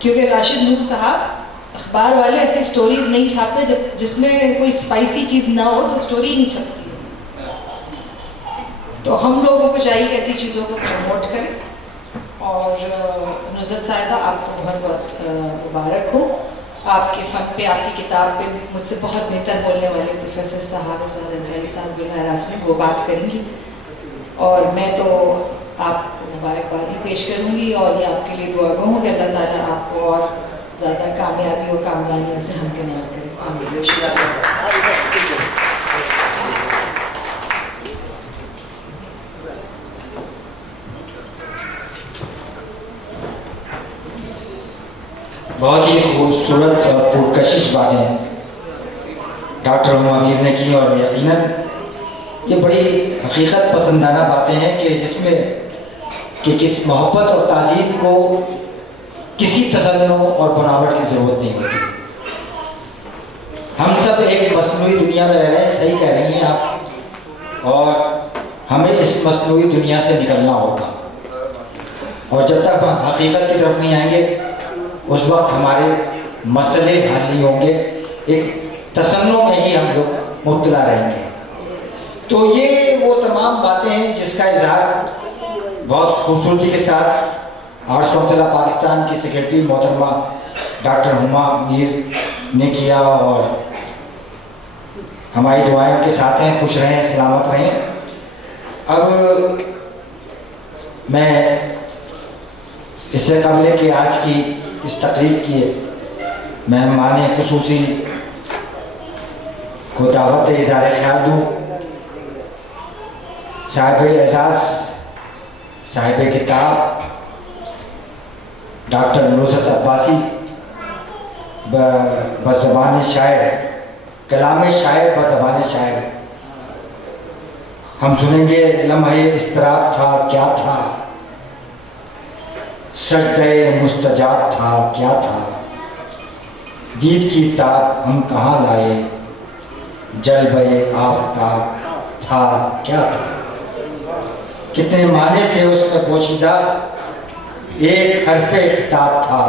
کیونکہ راشد نور صاحب اخبار والے ایسی سٹوریز نہیں چھاپتے جس میں کوئی اسپائسی چیز نہ ہو تو سٹوری نہیں چھپتی ہے. تو ہم لوگوں کو چاہیے کہ ایسی چیزوں کو پروموٹ کریں. اور نصرت صاحبہ آپ کو بہت بہت مبارک ہو. آپ کے فن پہ، آپ کی کتاب پہ مجھ سے بہت بہتر بولنے والے پروفیسر صاحب انصاری صاحب گلہر وہ بات کریں گی، اور میں تو آپ کو مبارکبادی پیش کروں گی، اور یہ آپ کے لیے دعا گو ہوں کہ اللہ تعالیٰ آپ کو اور زیادہ کامیابی اور کامیابیوں سے ہمکنار کرے. آمین. بہت ہی خوبصورت اور پرکشش باتیں ڈاکٹر ہما میر نے کی، اور یقیناً یہ بڑی حقیقت پسندانہ باتیں ہیں کہ جس میں کہ کس محبت اور تعظیم کو کسی تصنع اور بناوٹ کی ضرورت نہیں ہوتی. ہم سب ایک مصنوعی دنیا میں رہ رہے ہیں، صحیح کہہ رہی ہیں آپ، اور ہمیں اس مصنوعی دنیا سے نکلنا ہوگا. اور جب تک ہم حقیقت کی طرف نہیں آئیں گے اس وقت ہمارے مسئلے حل نہیں ہوں گے، ایک تصنع میں ہی ہم لوگ مبتلا رہیں گے. تو یہ وہ تمام باتیں ہیں جس کا اظہار بہت خوبصورتی کے ساتھ آرٹس کونسل آف پاکستان کی سیکرٹری محترمہ ڈاکٹر ہما میر نے کیا، اور ہماری دعائیں کے ساتھ ہیں. خوش رہیں، سلامت رہیں. اب میں اس سے قبل کہ آج کی اس تقریب کی مہمان خصوصی کو دعوت اظہار خیال دوں، صاحب اعزاز، صاحب کتاب ڈاکٹر نصرت عباسی بزبان شاعر، کلام شاعر بزبان شاعر. ہم سنیں گے لمحے اضطراب تھا کیا تھا، سجدہ مستجاب تھا کیا تھا، دید کی تاب ہم کہاں لائے، جلوہ آفتاب تھا کیا تھا. کتنے معنی تھے اس میں پوشیدہ، ایک حرف خطاب تھا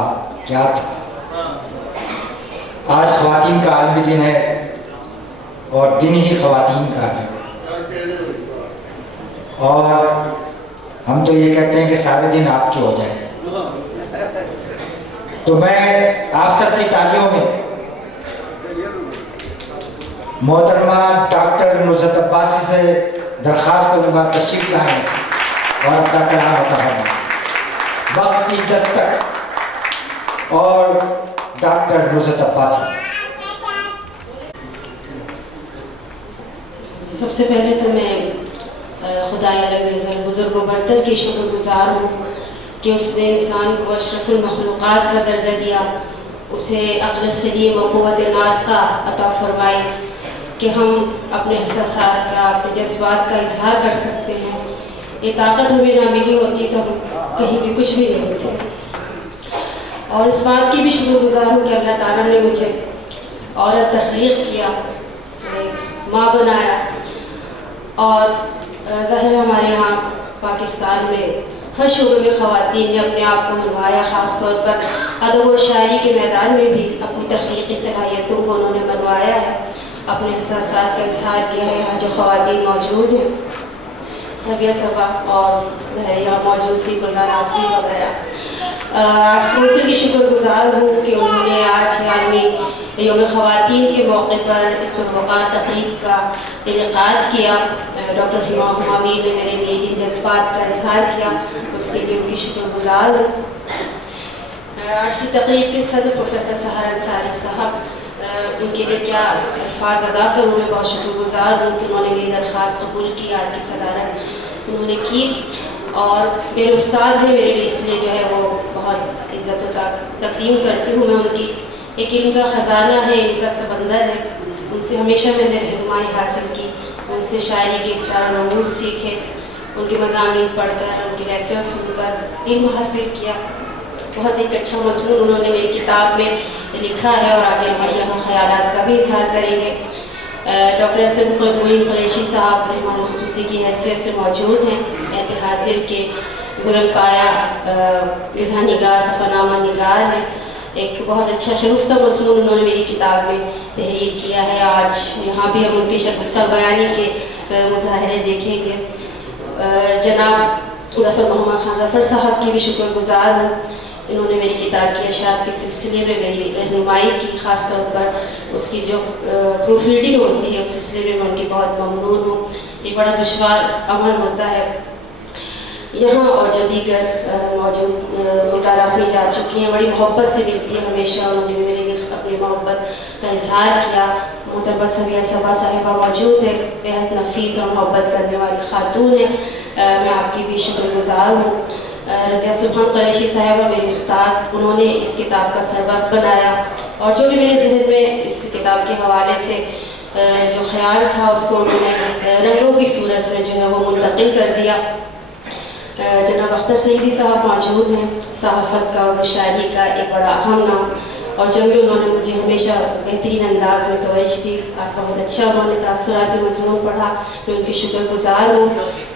کیا تھا. آج خواتین کا عالمی دن ہے، اور دن ہی خواتین کا ہے، اور ہم تو یہ کہتے ہیں کہ سارے دن آپ کے ہو جائیں. تو میں آپ سب کی تالیوں میں محترمہ ڈاکٹر نصرت عباسی سے درخواست کروں گا تشریف لائیں اور اپنا کلام بتائیں. وقت کی دستک اور ڈاکٹر نصرت عباسی. سب سے پہلے تو میں خدائے عالم بزرگ و برتر کی شکر گزار ہوں کہ اس نے انسان کو اشرف المخلوقات کا درجہ دیا، اسے عقل سلیم و قوت ناطقہ عطا فرمائی کہ ہم اپنے احساسات کا، اپنے جذبات کا اظہار کر سکتے ہیں. یہ طاقت ہمیں نہ ملی ہوتی تو ہم کہیں بھی کچھ بھی نہیں ہوتے. اور اس بات کی بھی شکر گزار ہوں کہ اللہ تعالیٰ نے مجھے عورت تخلیق کیا، ماں بنایا. اور ظاہر ہمارے یہاں پاکستان میں ہر شعبے میں خواتین نے اپنے آپ کو منوایا، خاص طور پر ادب و شاعری کے میدان میں بھی اپنی تخلیقی صلاحیتوں کو انہوں نے منوایا ہے، اپنے احساسات کا اظہار کیا ہے. یہاں جو خواتین موجود ہیں، سبیہ صفا اور یہاں موجود تھی گلنار نافی وغیرہ، آرٹس کونسل کی شکر گزار ہوں کہ انہوں نے آج عالمی یوم خواتین کے موقع پر اس وقار تقریب کا انعقاد کیا. ڈاکٹر ہما میر نے میرے لیے جن جذبات کا اظہار کیا اس کے لیے ان کی شکر گزار ہوں. آج کی تقریب کے صدر پروفیسر سحر انصاری صاحب، ان کے لیے کیا الفاظ ادا کروں. میں بہت شکر گزار ہوں کہ انہوں نے میری درخواست قبول کی، آج کی صدارت انہوں نے کی. اور میرے استاد ہیں، میرے لیے اس لیے جو ہے وہ بہت عزت و تقدیم کرتی ہوں میں ان کی. ایک ان کا خزانہ ہے، ان کا سمندر ہے. ان سے ہمیشہ میں نے رہنمائی حاصل کی، ان سے شاعری کے اسرار و رموز سیکھے، ان کے مضامین پڑھ کر، ان کے لیکچر سن کر علم حاصل کیا. بہت ایک اچھا مضمون انہوں نے میری کتاب میں لکھا ہے، اور آج ہم یہاں خیالات کا بھی اظہار کریں گے. ڈاکٹر اسد معین قریشی صاحب مہمان خصوصی کی حیثیت سے موجود ہیں. حاضر کے بلند پایا اظہار نگار، سفرنامہ نگار ہیں. ایک بہت اچھا شگفتہ مضمون انہوں نے میری کتاب میں تحریر کیا ہے. آج یہاں بھی ہم ان کی شگفتہ بیانی کے مظاہرے دیکھیں گے. جناب ظفر محمد خان ظفر صاحب کی بھی شکر گزار ہوں. انہوں نے میری کتاب کی اشاعت کے سلسلے میں میری رہنمائی کی، خاص طور پر اس کی جو پروف ریڈنگ ہوتی ہے اس سلسلے میں ان کی بہت ممنون ہوں. یہ بڑا دشوار عمل ہوتا ہے یہاں، اور جو دیگر موجود متعارفی جا چکی ہیں بڑی محبت سے ملتی ہے. ہمیشہ انہوں نے میرے لیے اپنی محبت کا اظہار کیا. محترمہ سمیہ صبا صاحبہ موجود ہے، بہت نفیس اور محبت کرنے والی خاتون ہے. میں آپ کی بھی شکر گزار ہوں. رضیہ سبحان قریشی صاحبہ میری استاد، انہوں نے اس کتاب کا سربراہ بنایا، اور جو بھی میرے ذہن میں اس کتاب کے حوالے سے جو خیال تھا اس کو انہوں نے رنگوں کی صورت میں جو ہے وہ منتقل کر دیا. جناب اختر سعیدی صاحب موجود ہیں، صحافت کا اور شاعری کا ایک بڑا اہم نام، اور جب بھی انہوں نے مجھے ہمیشہ بہترین انداز میں توجہ دی. آپ کا بہت اچھا انہوں نے تاثراتی مضمون پڑھا، میں ان کی شکر گزار ہوں.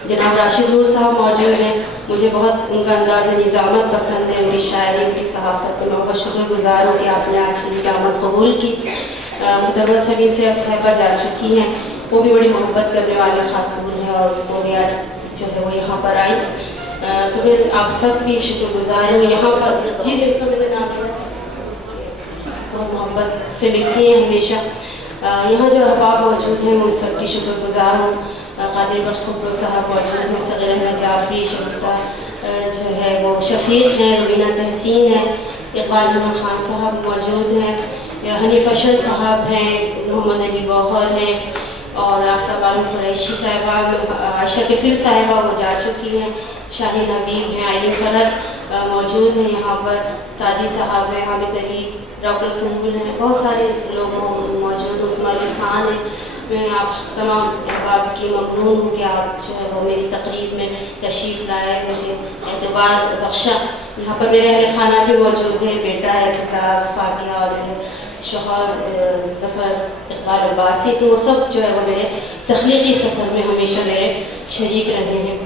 جناب راشد نور صاحب موجود ہیں، مجھے بہت ان کا انداز نظامت پسند ہے، ان کی شاعری، ان کی صحافت، میں بہت شکر گزار ہوں کہ آپ نے آج نظامت قبول کی. محترمہ سمیع صاحبہ جا چکی ہیں، وہ بھی بڑی محبت کرنے والی خاتون ہیں، اور وہ بھی آج جو ہے وہ یہاں پر آئی. تو میں آپ سب کی شکر گزار ہوں. یہاں پر جی جن کا میرا نام ہے بہت محبت سے ملتی ہیں ہمیشہ. یہاں جو احباب موجود ہیں ان سب کی شکر گزار ہوں. قادر بخش خبرو صاحب موجود ہیں، صغیر احمد جعفری، شگفتہ جو ہے وہ شفیق ہیں، روینہ تحسین ہیں، اقبال احمد خان صاحب موجود ہیں، حنیف اشر صاحب ہیں، محمد علی گوہر ہیں، اور آفتاب عالم قریشی صاحبہ، عائشہ کفیل صاحبہ وہ جا چکی ہیں، شاہین حبیب ہیں، علی فرد موجود ہیں یہاں پر، تاجی صاحب ہیں، حامد علی، ڈاکٹر سنبل ہیں، بہت سارے لوگ موجود ہیں، عثمان علی خان ہیں. میں آپ تمام احباب کی ممنون ہوں کہ آپ جو ہے وہ میری تقریب میں تشریف لائے، مجھے اعتبار بخشا. یہاں پر میرے اہل خانہ بھی موجود ہیں، بیٹا ہے اعتزاز، فاقیہ، اور شوہر ظفر اقبال عباسی. تو وہ سب جو ہے وہ میرے تخلیقی سفر میں ہمیشہ میرے شریک رہے ہیں.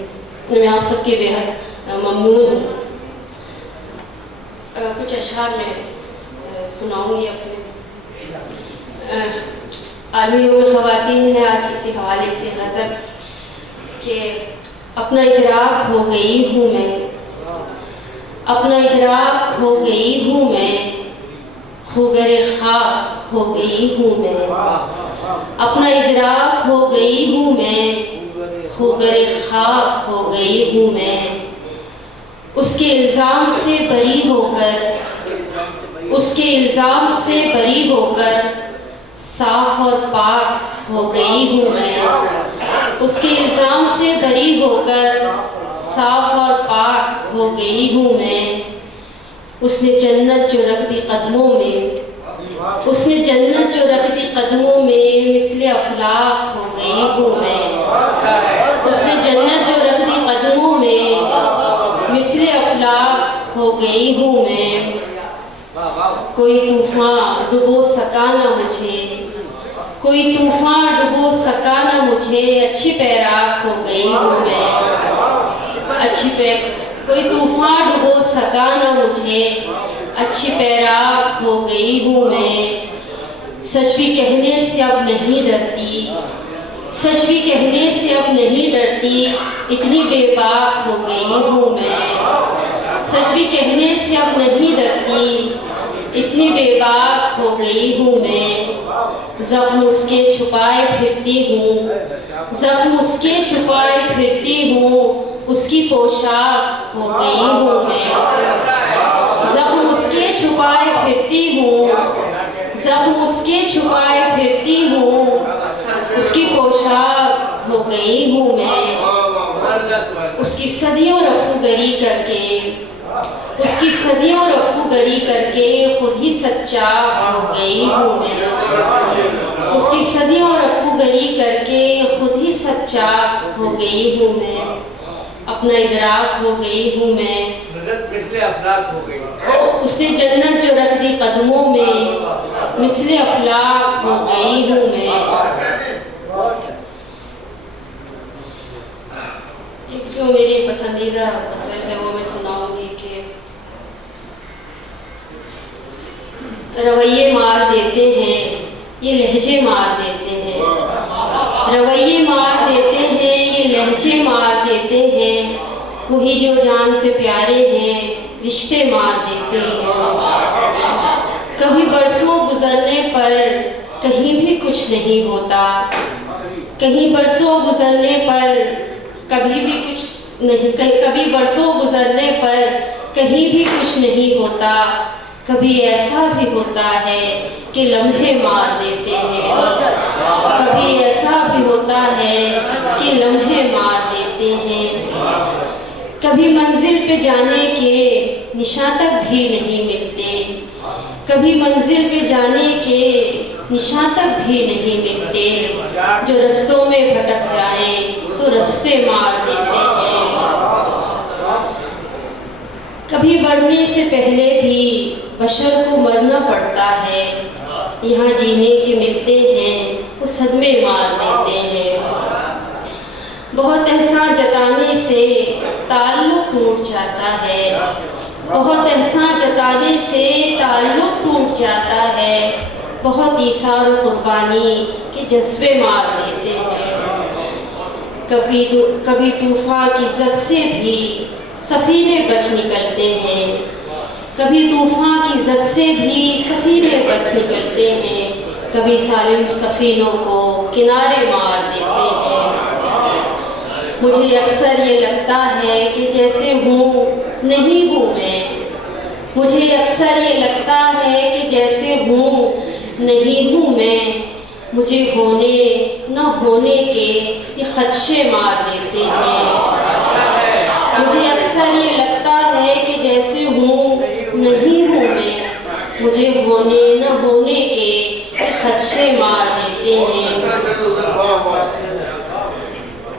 میں آپ سب کے بےحد ممنون ہوں. کچھ اشعار میں سناؤں گی اپنے. عالمی یوم خواتین ہے آج، اسی حوالے سے غزل کہ اپنا ادراک ہو گئی ہوں میں، اپنا ادراک ہو گئی ہوں میں، خوگر خاک ہو گئی ہوں میں، اپنا ادراک ہو گئی ہوں میں، خوگر خاک ہو گئی ہوں میں. اس کے الزام سے بری ہو کر، اس کے الزام سے بری ہو کر صاف اور پاک ہو گئی ہوں میں. اس کے الزام سے بری ہو کر صاف اور پاک ہو گئی ہوں میں. اس نے جنت جو رکھ دی قدموں میں، اس نے جنت جو رکھ دی قدموں میں، مثل افلاک ہو گئی ہوں میں. اس نے جنت جو رکھ دی قدموں میں، مثل افلاک ہو گئی ہوں میں. کوئی طوفان ڈبو سکا نہ مجھے، کوئی طوفان ڈبو سکا نہ مجھے، اچھی پیراک ہو گئی ہوں میں. کوئی طوفان ڈبو سکا نہ مجھے، اچھی پیراک ہو گئی ہوں میں. سچ بھی کہنے سے اب نہیں ڈرتی، سچ بھی کہنے سے اب نہیں ڈرتی، اتنی بے باک ہو گئی ہوں میں. سچ بھی کہنے سے اب نہیں ڈرتی، اتنی بے باک ہو گئی ہوں میں. زخم اس کے چھپائے پھرتی ہوں، زخم اس کے چھپائے پھرتی ہوں، اس کی پوشاک ہو گئی ہوں میں. زخم اس کے چھپائے پھرتی ہوں، زخم اس کے چھپائے پھرتی ہوں، اس کی پوشاک ہو گئی ہوں میں. اس کی صدیوں رفو گری کر کے، اس کی صدیوں رفو گری کر کے خود ہی سچا ہو گئی ہوں میں. اس کی صدیوں رفو گری کر کے خود ہی سچا ہو گئی ہوں میں. اپنا ادراک ہو گئی ہوں میں، مثل افلاک ہو گئی. اس نے جنت جو رکھ دی قدموں میں، مثل افلاک ہو گئی ہوں میں. ایک جو میری پسندیدہ غزل ہے وہ میں سناؤں گی کہ رویے مار دیتے ہیں یہ لہجے مار دیتے ہیں، رویے مار دیتے ہیں یہ لہجے مار دیتے ہیں، وہی جو جان سے پیارے ہیں رشتے مار دیتے ہیں۔ کبھی برسوں گزرنے پر کہیں بھی کچھ نہیں ہوتا، کہیں برسوں گزرنے پر کبھی بھی کچھ نہیں، کبھی برسوں گزرنے پر کہیں بھی کچھ نہیں ہوتا، کبھی ایسا بھی ہوتا ہے کہ لمحے مار دیتے ہیں، کبھی ایسا بھی ہوتا ہے کہ لمحے مار دیتے ہیں، کبھی منزل پہ جانے کے نشاں تک بھی نہیں ملتے، کبھی منزل پہ جانے کے نشاں تک بھی نہیں ملتے، جو رستوں میں بھٹک جائیں تو رستے مار دیتے ہیں۔ کبھی مرنے سے پہلے بھی بشر کو مرنا پڑتا ہے، یہاں جینے کے ملتے ہیں وہ صدمے مار دیتے ہیں۔ بہت احسان جتانے سے تعلق ٹوٹ جاتا ہے، بہت احسان جتانے سے تعلق ٹوٹ جاتا ہے، بہت ایثار و قربانی کے جذبے مار دیتے ہیں۔ کبھی طوفان کی زد سے بھی سفینے بچ نکلتے ہیں، کبھی طوفان کی زد سے بھی سفینے بچ نکلتے ہیں، کبھی سالم سفینوں کو کنارے مار دیتے ہیں۔ مجھے اکثر یہ لگتا ہے کہ جیسے ہوں نہیں ہوں میں، مجھے اکثر یہ لگتا ہے کہ جیسے ہوں نہیں ہوں میں، مجھے ہونے نہ ہونے کے یہ خدشے مار دیتے ہیں۔ مجھے اکثر یہ لگتا ہے کہ جیسے ہوں نہیں ہوں میں، مجھے ہونے نہ ہونے کے یہ خدشے مار دیتے ہیں۔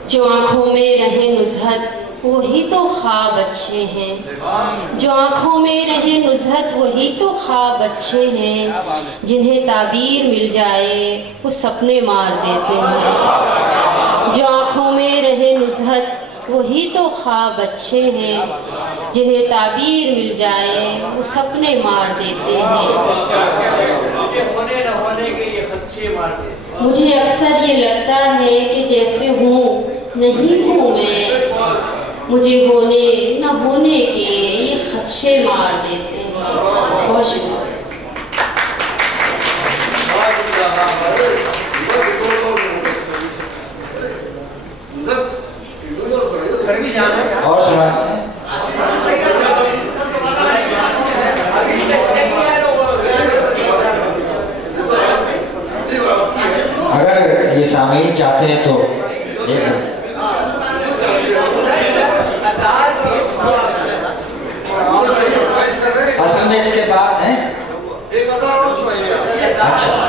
جو آنکھوں میں رہے نزہت وہی تو خواب اچھے ہیں، جو آنکھوں میں رہے نزہت وہی تو خواب اچھے ہیں، جنہیں تعبیر مل جائے وہ سپنے مار دیتے ہیں۔ جو آنکھوں میں رہے نزہت وہی تو خواب اچھے ہیں، جنہیں تعبیر مل جائے وہ سپنے مار دیتے ہیں۔ مجھے اکثر یہ لگتا ہے کہ جیسے ہوں نہیں ہوں میں، مجھے ہونے نہ ہونے کے یہ خدشے مار دیتے ہیں۔ بہت شکریہ۔ اور سنا اگر یہ سامعین چاہتے ہیں تو اصل میں اس کے بعد ہیں اچھا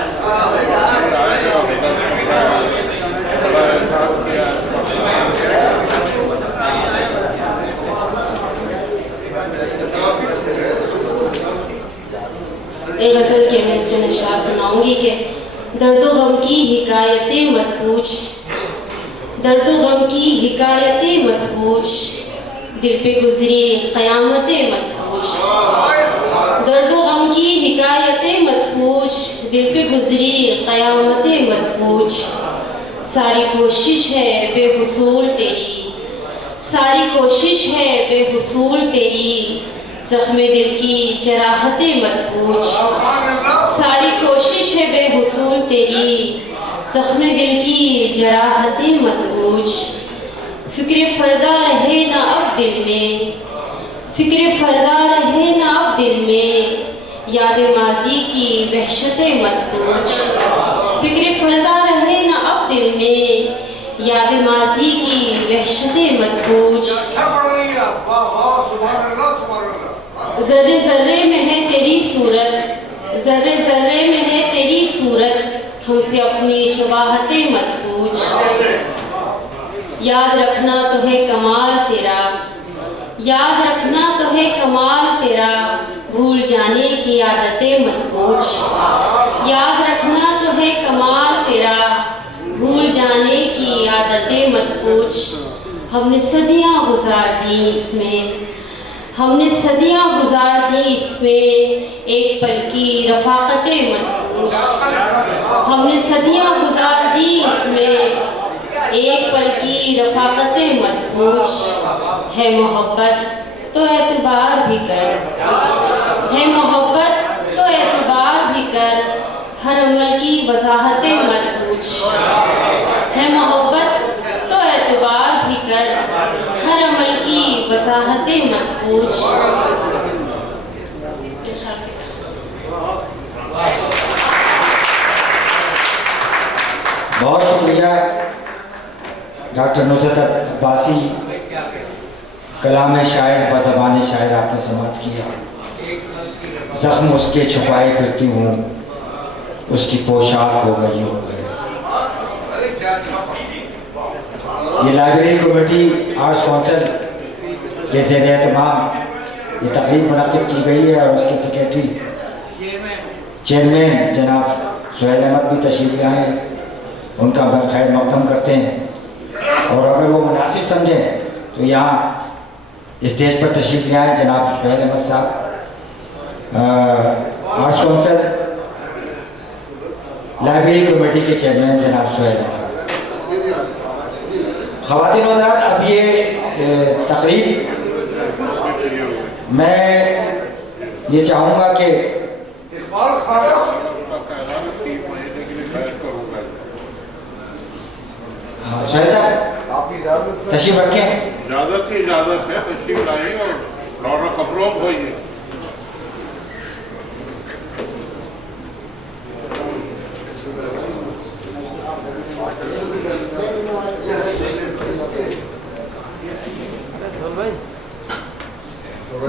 ایک غزل کے میں چند اشعار سناؤں گی کہ درد و غم کی حکایتیں مت پوچھ، درد و غم کی حکایتیں مت پوچھ، دل پہ گزری قیامتیں مت پوچھ، درد و غم کی حکایتیں مت پوچھ، دل پہ گزری قیامتیں مت پوچھ، ساری کوشش ہے بے حصول تیری، ساری کوشش ہے بے حصول تیری، زخم دل کی جراحتیں مت پوچھ، ساری کوشش ہے بے حصول تیری، زخم دل کی جراحتیں مت پوچھ، فکر فردا رہے نہ اب دل میں، فکر فردا رہے نہ اب دل میں، یاد ماضی کی وحشتیں مت پوچھ، فکر فردا رہے نہ اب دل میں، یاد ماضی کی وحشتیں مت پوچھ، ذرے ذرے میں ہے تیری صورت، ذرے ذرے میں ہے تیری صورت، ہم سے اپنی شباہتیں مت پوچھ، یاد رکھنا تو ہے کمال تیرا، یاد رکھنا تو ہے کمال تیرا، بھول جانے کی عادتیں مت پوچھ، یاد رکھنا تو ہے کمال تیرا، بھول جانے کی عادتیں مت پوچھ، ہم نے صدیاں گزار دی اس میں، ہم نے صدیاں گزار دی اس میں ایک پل کی رفاقت مدہوش، ہم نے صدیاں گزار دی اس میں ایک پل کی رفاقت مدہوش، ہے محبت تو اعتبار بھی کر، ہے محبت تو اعتبار بھی کر، ہر عمل کی وضاحت مت پوچھ، ہے محبت تو اعتبار بھی کر، ہر عمل کی وضاحت مت پوچھ۔ بہت شکریہ ڈاکٹر نصرت عباسی، کلام شاعر بزبان شاعر آپ نے سماعت کیا۔ زخم اس کے چھپائے پھرتی ہوں، اس کی پوشاک ہو گئی ہو گئے۔ یہ لائبریری کمیٹی آرٹس کونسل کے زیر اہتمام یہ تقریب منعقد کی گئی ہے اور اس کے سیکریٹری چیئرمین جناب سہیل احمد بھی تشریف لائے ہیں، ان کا خیر مقدم کرتے ہیں، اور اگر وہ مناسب سمجھیں تو یہاں اسٹیج پر تشریف لے آئیں جناب سہیل احمد صاحب، آرٹس کونسل لائبریری کمیٹی کے چیئرمین جناب سہیل احمد۔ خواتین و حضرات، اب یہ تقریب میں یہ چاہوں گا کہ سہیل صاحب تشریف رکھیں۔ اجازت ہے، تشریف لائیں اور رونق افروز ہوئیے۔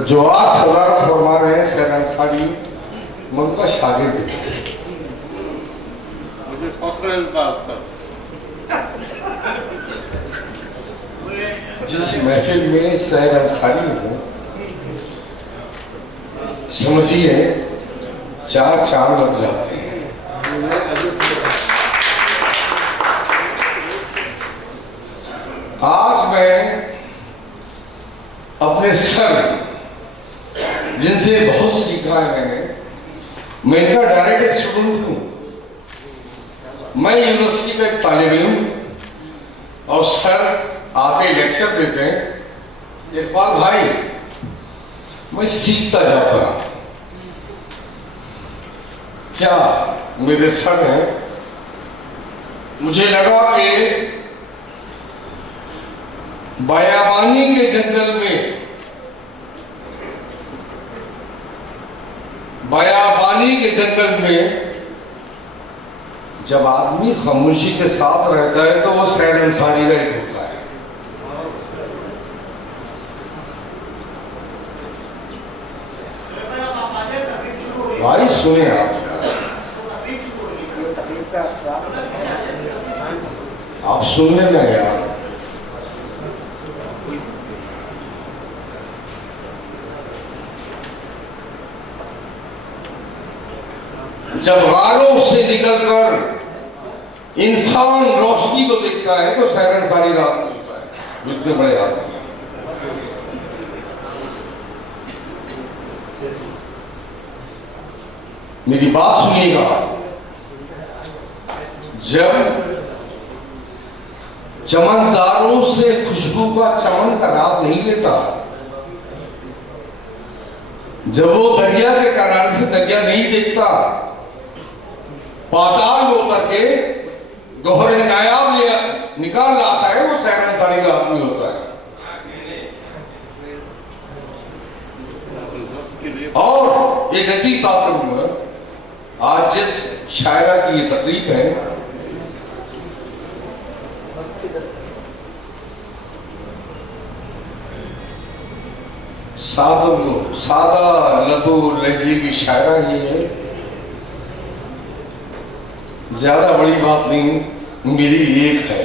جو آج صدارت فرما رہے ہیں سہیل انصاری، میں ان کا شاگرد ہوں۔ مجھے فخر ہے اس بات پر۔ جس محفل میں سہیل انصاری ہوں، سمجھیے 4 چاند لگ جاتے ہیں۔ آج میں اپنے سر جن سے بہت سیکھا ہے میں ان کا ڈائریکٹ اسٹوڈنٹ ہوں، میں یونیورسٹی کا ایک طالب علم، اور سر آتے لیکچر دیتے ہیں، اقبال بھائی میں سیکھتا جاتا ہوں۔ کیا میرے سر ہیں؟ مجھے لگا کہ بیابانی کے جنگل میں، بیابانی کے جنگل میں جب آدمی خاموشی کے ساتھ رہتا ہے تو وہ سہیل انصاری کا ایک ہوتا ہے۔ بھائی سنیں آپ سننے میں یار، جب غاروں سے نکل کر انسان روشنی کو دیکھتا ہے تو سہیل انصاری کا آدمی ہوتا ہے، اتنے بڑے آدمی۔ میری بات سنیے گا، جب چمنزاروں سے خوشبو کا چمن کا راز نہیں لیتا، جب وہ دریا کے کنارے سے دریا نہیں دیکھتا، پاتال میں اتر کے گوہر نایاب نکال لاتا ہے، وہ سہیل انصاری کا آدمی ہوتا ہے۔ اور ایک عجیب بات کروں گا، آج جس شاعرہ کی یہ تقریب ہے، سادہ لب و لہجے کی شاعرہ یہ ہے، زیادہ بڑی بات نہیں، میری ایک ہے۔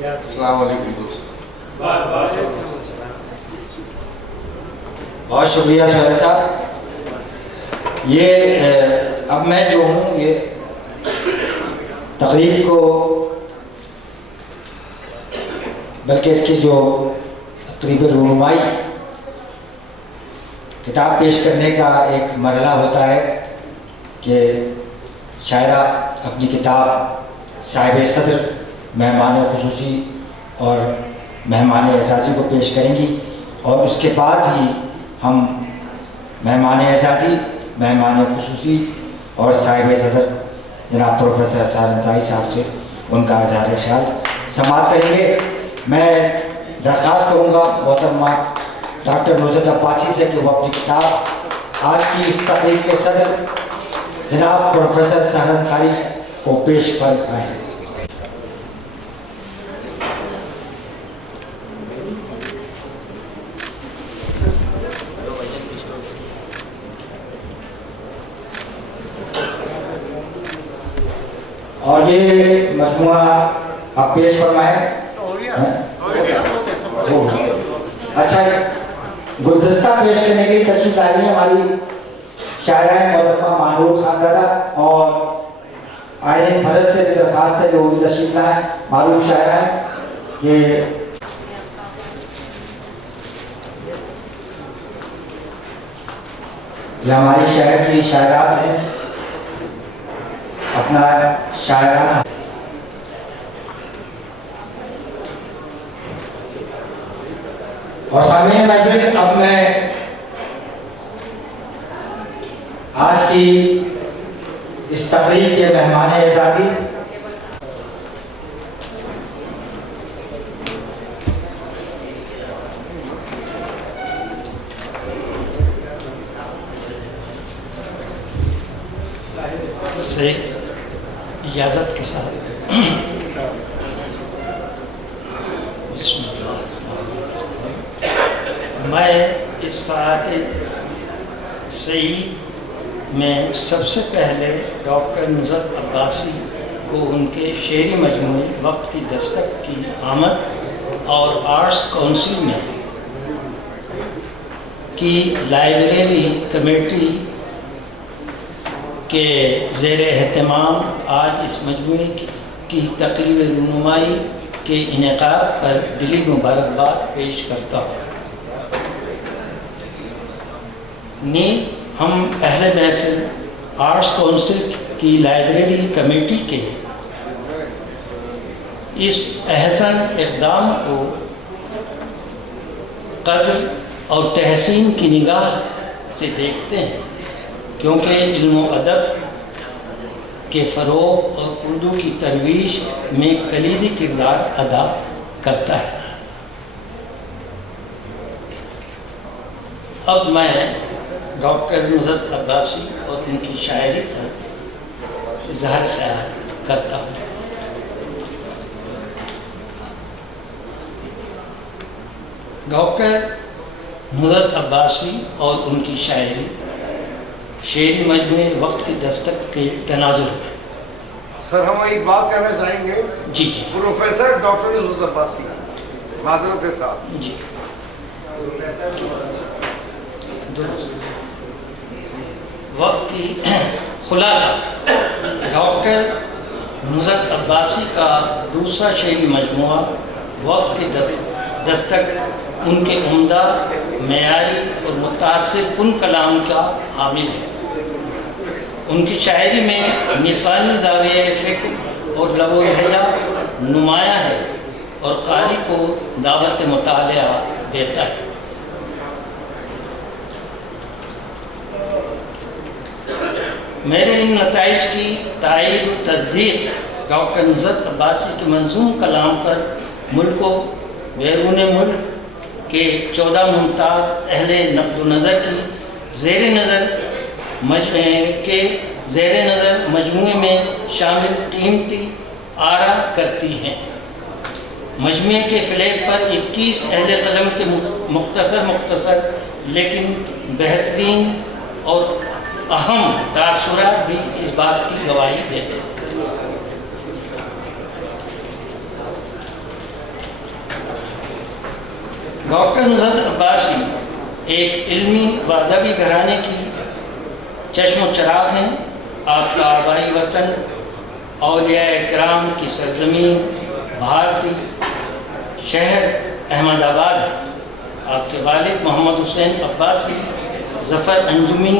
السلام علیکم دوستو۔ بہت شکریہ سہیل صاحب۔ یہ اب میں جو ہوں یہ تقریب کو، بلکہ اس کی جو تقریب رونمائی کتاب پیش کرنے کا ایک مرحلہ ہوتا ہے کہ شاعرہ اپنی کتاب صاحب صدر مہمان خصوصی اور مہمان اعزازی کو پیش کریں گی، اور اس کے بعد ہی ہم مہمان اعزازی، مہمان خصوصی اور صاحب صدر جناب پروفیسر اسرار انصاری صاحب سے ان کا اظہار خیال سماعت کریں گے۔ میں درخواست کروں گا محترمہ ڈاکٹر نصرت عباسی سے کہ وہ اپنی کتاب آج کی اس تقریب کے صدر جناب پروفیسر اسرار انصاری کو پیش فرمائیں۔ اور یہ مجموعہ آپ پیش فرمائیں۔ اچھا، گلدستہ پیش کرنے کے لیے تشریف لائی ہیں ہماری شاعرہ محترمہ مانور خانزادہ، اور آئین بھرت سے بھی درخواست ہے کہ وہ بھی تشریف لائیں، معروف شاعرہ ہیں۔ یہ ہماری شہر کی شاعرات ہیں، اپنا شاعرانہ اور سامعین محفل، اب میں آج کی اس تقریب کے مہمان اعزازی سے اجازت کے ساتھ بسم اللہ، میں اس ساعت سعید میں سب سے پہلے ڈاکٹر نصرت عباسی کو ان کے شعری مجموعے وقت کی دستک کی آمد اور آرٹس کونسل میں کی لائبریری کمیٹی کے زیر اہتمام آج اس مجموعے کی تقریب رونمائی کے انعقاد پر دلی مبارکباد پیش کرتا ہوں۔ نیز ہم اہل محفل آرٹس کونسل کی لائبریری کمیٹی کے اس احسن اقدام کو قدر اور تحسین کی نگاہ سے دیکھتے ہیں، کیونکہ علم و ادب کے فروغ اور اردو کی ترویج میں کلیدی کردار ادا کرتا ہے۔ اب میں ڈاکٹر نصرت عباسی اور ان کی شاعری پر اظہار خیال کرتا ہوں۔ ڈاکٹر نصرت عباسی اور ان کی شاعری شعری مجموعے وقت کی دستک کے تناظر میں۔ سر ہم ایک بات کہنا چاہیں گے، جی پروفیسر ڈاکٹر نصرت عباسی معذرت کے ساتھ، جی درست وقت کی خلاصہ، ڈاکٹر نصرت عباسی کا دوسرا شعری مجموعہ وقت کی دستک ان کے عمدہ، معیاری اور متاثر کن کلام کا حامل ہے۔ ان کی شاعری میں نسوانی زاویہ فکر اور لب و لہجہ نمایاں ہے اور قاری کو دعوت مطالعہ دیتا ہے۔ میرے ان نتائج کی تائید و تصدیق ڈاکٹر نصرت عباسی کے منظوم کلام پر ملک و بیرون ملک کے 14 ممتاز اہل نقد و نظر کی زیر نظر مجموعے میں شامل قیمتی آرا کرتی ہیں۔ مجموعے کے فلیپ پر 21 اہل قلم کے مختصر لیکن بہترین اور اہم تاثرات بھی اس بات کی گواہی دیتے ہیں۔ ڈاکٹر نصرت عباسی ایک علمی و ادبی گھرانے کی چشم و چراغ ہیں۔ آپ کا آبائی وطن اولیاء اکرام کی سرزمین بھارتی شہر احمد آباد ہے۔ آپ کے والد محمد حسین عباسی ظفر انجمی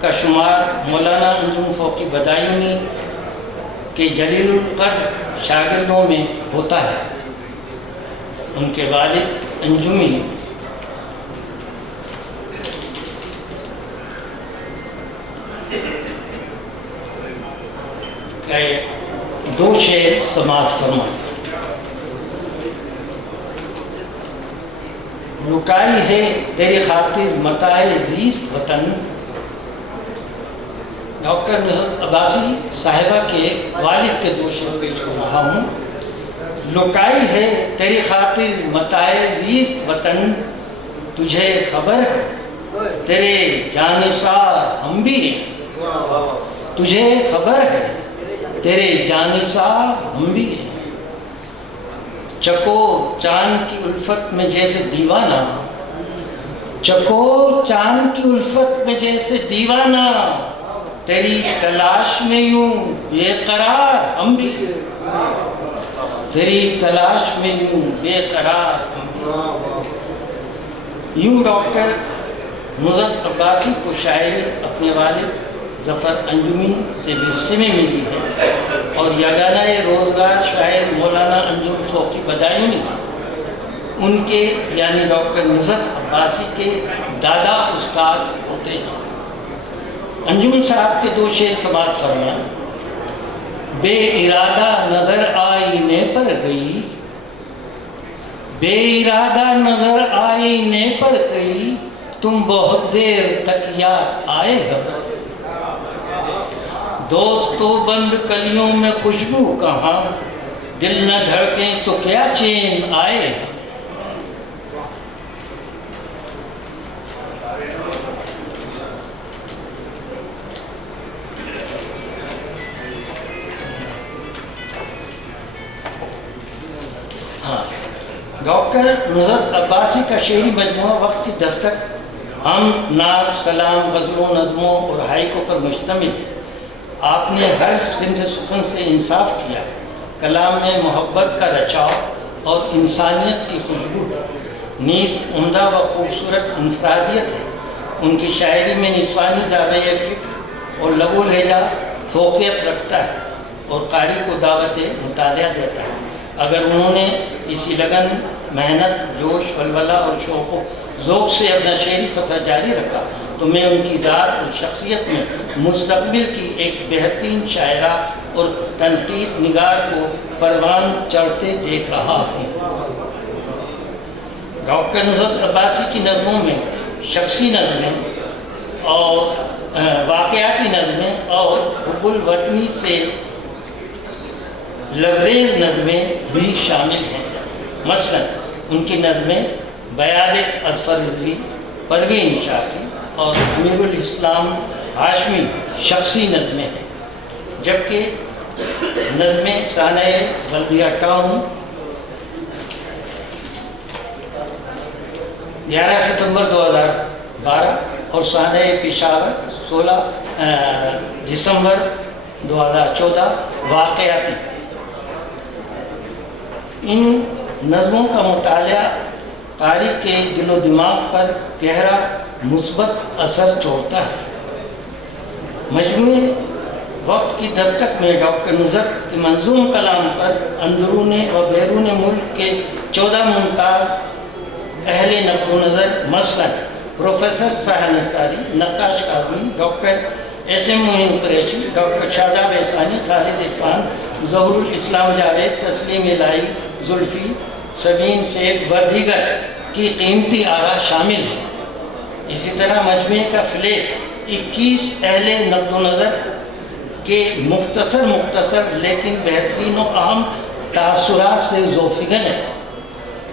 کا شمار مولانا انجم فوقی بدایونی کے جلیل القدر شاگردوں میں ہوتا ہے۔ ان کے والد انجمی دو شعر سماعت فرمائیں۔ لٹائی ہے تیری خاطر متاع زیست وطن، ڈاکٹر نصرت عباسی صاحبہ کے والد کے دو شعر پیش کر رہا ہوں۔ لٹائی ہے تیری خاطر متاع زیست وطن، تجھے خبر ہے تیرے جانثار ہم بھی ہیں، تجھے خبر ہے تیرے جانثار ہم بھی ہیں۔ چکور چاند کی الفت میں جیسے دیوانہ، چکور چاند کی الفت میں جیسے دیوانہ، تیری تلاش میں یوں بے قرار ہم بھی ہیں، تیری تلاش میں یوں بے قرار ہم بھی ہیں۔ یوں ڈاکٹر نصرت عباسی کو شاعری اپنے والد ظفر انجمی سے ورثے میں ملی ہے، اور یگانہ روزگار شاعر مولانا انجم فوقی بدایونی ان کے یعنی ڈاکٹر نصرت عباسی کے دادا استاد ہوتے ہیں۔ انجم صاحب کے دو شعر سماعت فرمائیں۔ بے ارادہ نظر آئینے پر گئی، بے ارادہ نظر آئینے پر گئی، تم بہت دیر تک یاد آئے گا، دوستو بند کلیوں میں خوشبو کہاں، دل نہ دھڑکیں تو کیا چین آئے گا۔ ڈاکٹر نصرت عباسی کا شعری مجموعہ وقت کی دستک ہم نعت، سلام، غزلوں، نظموں اور ہائیکو پر مشتمل ہے۔ آپ نے ہر صنف سخن سے انصاف کیا، کلام میں محبت کا رچاؤ اور انسانیت کی خوشبو نیز عمدہ و خوبصورت انفرادیت ہے۔ ان کی شاعری میں نسوانی زاویہ فکر اور لب و لہجہ فوقیت رکھتا ہے اور قاری کو دعوت مطالعہ دیتا ہے۔ اگر انہوں نے اسی لگن، محنت، جوش، ولولہ اور شوق و ذوق سے اپنا شعری سفر جاری رکھا تو میں ان کی ذات اور شخصیت میں مستقبل کی ایک بہترین شاعرہ اور تنقید نگار کو پروان چڑھتے دیکھ رہا ہوں۔ ڈاکٹر نصرت عباسی کی نظموں میں شخصی نظمیں اور واقعاتی نظمیں اور حب الوطنی سے لبریز نظمیں بھی شامل ہیں۔ مثلا ان کی نظمیں بیاد اظفر رضوی، پروین شاکی اور امیر الاسلام ہاشمی شخصی نظمیں ہیں، جبکہ نظمیں سانحہ بلدیہ ٹاؤن 11 ستمبر 2012 اور سانحہ پشاور 16 دسمبر 2014 واقعاتی۔ ان نظموں کا مطالعہ قاری کے دل و دماغ پر گہرا مثبت اثر چھوڑتا ہے۔ مجموعے وقت کی دستک میں ڈاکٹر نصرت کے منظوم کلام پر اندرون و بیرون ملک کے 14 ممتاز اہل نقل و نظر مثلا پروفیسر ساحر نصاری، نقاش Kazmi, doctor S M Moin Qureshi, doctor شاداب احسانی، خالد عرفان، ظہور الاسلام جاوید، تسلیم الہی، زلفی، سبین سیف و دیگر کی قیمتی آراء شامل ہیں۔ اسی طرح مجموعے کا فلیپ 21 اہل نقد و نظر کے مختصر لیکن بہترین و اہم تاثرات سے ذوفگن ہے۔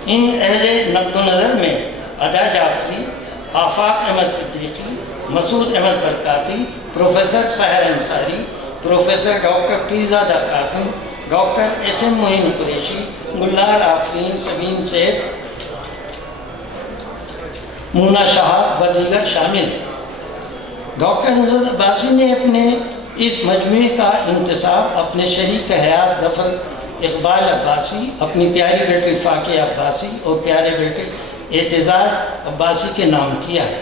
ان اہل نقد و نظر میں Ada Jafri, Afaq Ahmed Siddiqui, Masood Ahmed Barkati, professor Sahir Ansari, professor doctor Pirzada Qasim, doctor S M Moin Qureshi, Gulnar Afreen, Sabeen Syed, Mona Shahab و دیگر شامل ہیں۔ ڈاکٹر نصرت عباسی نے اپنے اس مجموعے کا انتصاب اپنے شریک حیات ظفر اقبال عباسی، اپنی پیاری بیٹی فاقہ عباسی اور پیارے بیٹے اعتزاز عباسی کے نام کیا ہے۔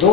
2